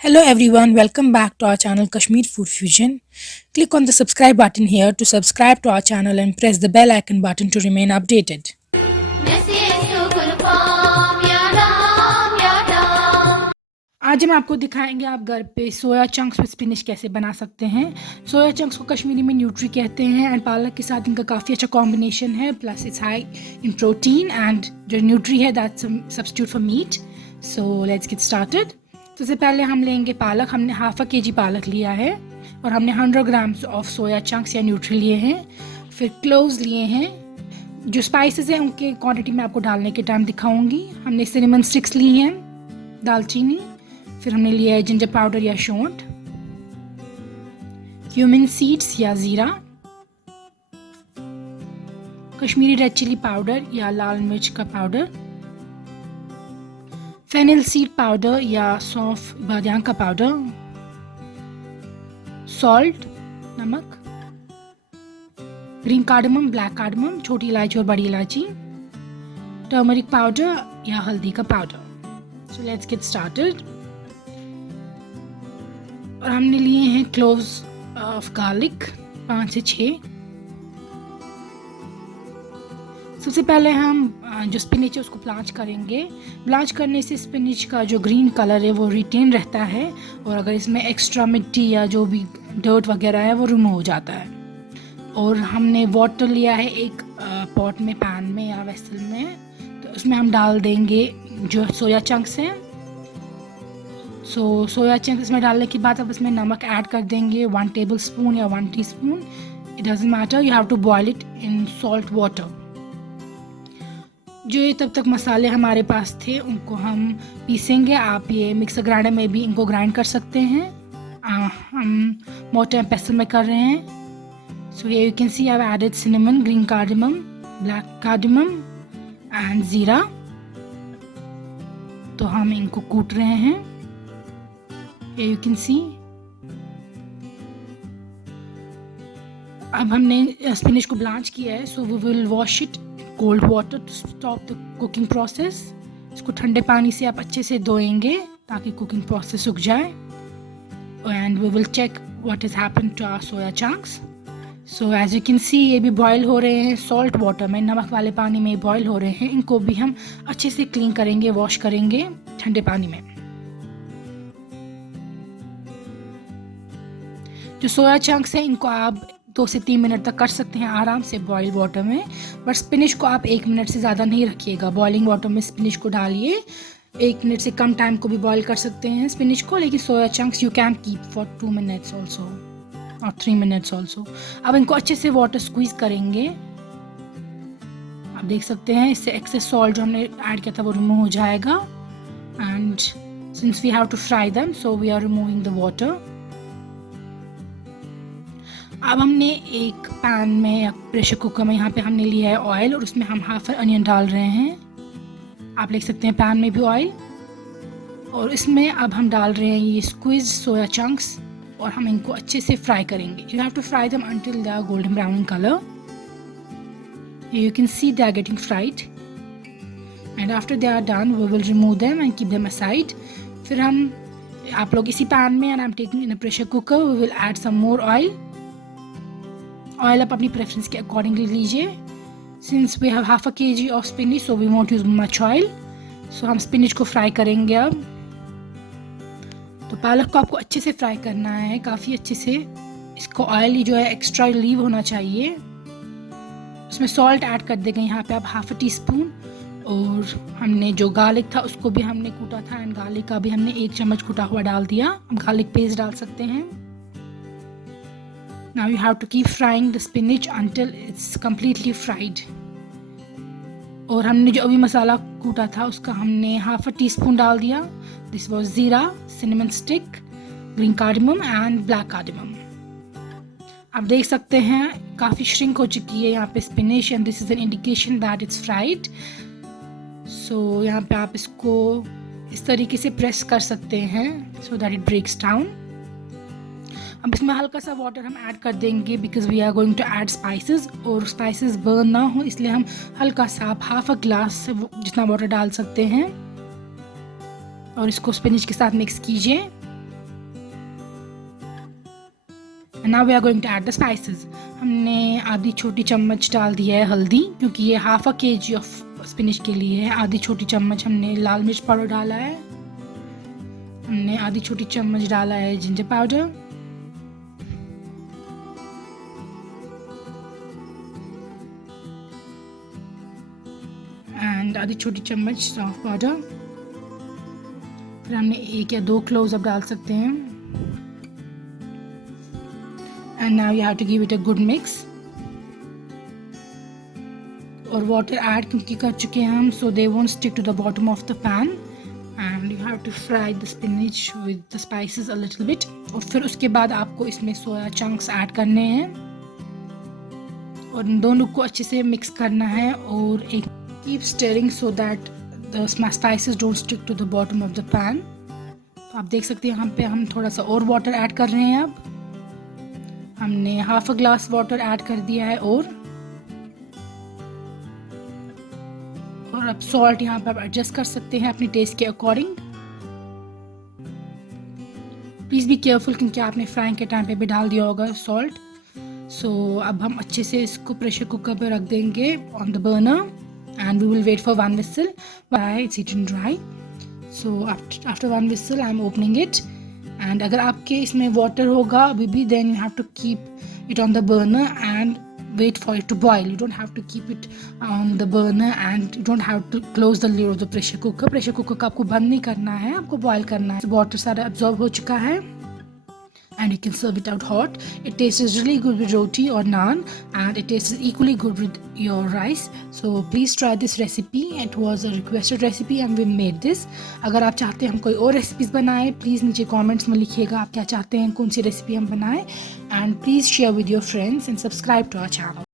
Hello everyone, welcome back to our channel Kashmir Food Fusion. Click on the subscribe button here to subscribe to our channel and press the bell icon button to remain updated. आज हम आपको दिखाएंगे आप घर पे soya chunks with spinach कैसे बना सकते हैं। सोया चंक्स को कश्मीरी में न्यूट्री कहते हैं एंड पालक के साथ इनका काफ़ी अच्छा कॉम्बिनेशन है, plus it's high in protein and जो न्यूट्री है that's substitute for meet. So let's get started. सबसे पहले हम लेंगे पालक। हमने हाफ अ kg पालक लिया है और हमने 100 ग्राम्स ऑफ सोया चंक्स या न्यूट्री लिए हैं। फिर क्लोव्स लिए हैं। जो स्पाइसेस हैं उनके क्वांटिटी में आपको डालने के टाइम दिखाऊंगी। हमने सिनेमन स्टिक्स ली हैं, दालचीनी। फिर हमने लिया है जिंजर पाउडर या शौंठ, क्यूमिन सीड्स या ज़ीरा, कश्मीरी रेड चिली पाउडर या लाल मिर्च का पाउडर, फेनिल सीड पाउडर या सौंफ बादाम का पाउडर, सॉल्ट नमक, ग्रीन कार्डमम, ब्लैक कार्डमम, छोटी इलायची और बड़ी इलायची, टर्मरिक पाउडर या हल्दी का powder. So let's get started. और हमने लिए हैं क्लोव्स ऑफ गार्लिक 5 से 6। सबसे पहले हम जो स्पिनच है उसको ब्लांच करेंगे। ब्लांच करने से स्पिनच का जो ग्रीन कलर है वो रिटेन रहता है और अगर इसमें एक्स्ट्रा मिट्टी या जो भी डर्ट वगैरह है वो रिमूव हो जाता है। और हमने वाटर लिया है एक पॉट में, पैन में या वेसल में, तो उसमें हम डाल देंगे जो सोया चंक्स हैं। सोया चंक्स इसमें डालने के बाद अब इसमें नमक ऐड कर देंगे 1 टेबल स्पून या 1 teaspoon, it doesn't matter, you have to boil it in salt water. जो ये तब तक मसाले हमारे पास थे उनको हम पीसेंगे। आप ये मिक्सर ग्राइंडर में भी इनको ग्राइंड कर सकते हैं। हम मोटे पेसल में कर रहे हैं। सो ये you can see I have added cinnamon, green cardamom, black cardamom and jeera. तो हम इनको कूट रहे हैं। ये यू कैन सी। अब हमने स्पिनच को ब्लांच किया है, so we will wash it cold water to stop the cooking process. इसको ठंडे पानी से आप अच्छे से धोएंगे ताकि कुकिंग प्रोसेस रुक जाए। And we will check what is happen to our soya chunks. So as you can see ये भी बॉयल हो रहे हैं सॉल्ट वाटर में, नमक वाले पानी में बॉयल हो रहे हैं। इनको भी हम अच्छे से क्लीन करेंगे, वॉश करेंगे ठंडे पानी में। जो सोया चंक्स हैं इनको आप 2 से 3 मिनट तक कर सकते हैं आराम से बॉयल वाटर में, बट स्पिनच को आप 1 मिनट से ज़्यादा नहीं रखिएगा। बॉइलिंग वाटर में स्पिनच को डालिए, 1 मिनट से कम टाइम को भी बॉयल कर सकते हैं स्पिनच को, लेकिन soya chunks you can keep for 2 minutes also और 3 मिनट्स ऑल्सो। अब इनको अच्छे से वाटर स्क्वीज करेंगे। आप देख सकते हैं इससे एक्सेस सॉल्ट जो हमने ऐड किया था वो रिमूव हो जाएगा। And since we have to fry them so we are removing the water. अब हमने एक पैन में या प्रेशर कुकर में यहाँ पे हमने लिया है ऑयल और उसमें हम हाफ अनियन डाल रहे हैं। आप देख सकते हैं पैन में भी ऑयल, और इसमें अब हम डाल रहे हैं ये स्क्वीज सोया चंक्स और हम इनको अच्छे से फ्राई करेंगे। You have to fry them until they are golden brown in colour. You can see they are getting fried and after they are done we will remove them and keep them aside. फिर हम आप लोग इसी pan में and I am taking in a pressure cooker we will add some more oil. Oil आप अपनी preference के accordingly लीजिए। Since we have half a kg of spinach so we won't use much oil. So हम spinach को fry करेंगे अब। तो पालक को आपको अच्छे से फ्राई करना है, काफ़ी अच्छे से। इसको ऑयल जो है एक्स्ट्रा लीव होना चाहिए। उसमें सॉल्ट ऐड कर देंगे यहाँ पे आप हाफ अ टीस्पून। और हमने जो गार्लिक था उसको भी हमने कूटा था एंड गार्लिक का भी हमने 1 चम्मच कूटा हुआ डाल दिया। हम गार्लिक पेस्ट डाल सकते हैं। Now you have to keep frying the spinach until it's completely fried. और हमने जो अभी मसाला कूटा था उसका हमने हाफ अ टीस्पून डाल दिया। दिस वाज ज़ीरा, cinnamon stick, green cardamom and black cardamom. आप देख सकते हैं काफ़ी श्रिंक हो चुकी है यहाँ पे spinach and this is an indication that it's fried. So यहाँ पे आप इसको इस तरीके से प्रेस कर सकते हैं so that it breaks down. अब इसमें हल्का सा वाटर हम ऐड कर देंगे because we are going to add spices, और स्पाइसेस बर्न ना हो इसलिए हम हल्का सा आप हाफ अ ग्लास जितना वाटर डाल सकते हैं और इसको स्पिनच के साथ मिक्स कीजिए। Now we are going to add the spices. हमने आधी छोटी चम्मच डाल दिया है हल्दी, क्योंकि ये half a KG of spinach के लिए है। आधी छोटी चम्मच हमने लाल मिर्च पाउडर डाला है। हमने आधी छोटी चम्मच डाला है जिंजर पाउडर। एंड आधी छोटी चम्मच सौंफ पाउडर। फिर हमने 1 या 2 क्लोव्स अब डाल सकते हैं। And now you have to give it a good mix. और वाटर ऐड क्योंकि कर चुके हैं हम, so they won't stick to the bottom of the pan. And you have to fry the spinach with the spices a little bit. और फिर उसके बाद आपको इसमें सोया चंक्स ऐड करने हैं और इन दोनों को अच्छे से मिक्स करना है। और एक keep stirring so that the spices don't stick to the bottom of the pan. तो आप देख सकते हैं यहाँ पे हम थोड़ा सा और वाटर ऐड कर रहे हैं। अब हमने half a glass water add कर दिया है। और अब सॉल्ट यहाँ पे आप एडजस्ट कर सकते हैं अपनी टेस्ट के अकॉर्डिंग। प्लीज़ बी केयरफुल क्योंकि आपने फ्राइंग के टाइम पे भी डाल दिया होगा सॉल्ट। सो अब हम अच्छे से इसको प्रेशर कुकर पे रख देंगे on the burner and we will wait for 1 whistle while it's heating dry. So after 1 whistle I am opening it. And अगर आपके इसमें वाटर होगा अभी भी, then you have to keep it on the burner and wait for it to boil. You don't have to keep it on the burner and you don't have to close the lid of the pressure cooker. Pressure cooker का आपको बंद नहीं करना है, आपको boil करना है। Water सारा absorb हो चुका है and you can serve it out hot. It tastes really good with roti or naan and it tastes equally good with your rice. So please try this recipe. It was a requested recipe and we made this. अगर आप चाहते हैं हम कोई और recipes बनाएं, please नीचे comments में लिखिएगा आप क्या चाहते हैं, कौन सी रेसिपी हम बनाएं। And please share with your friends and subscribe to our channel.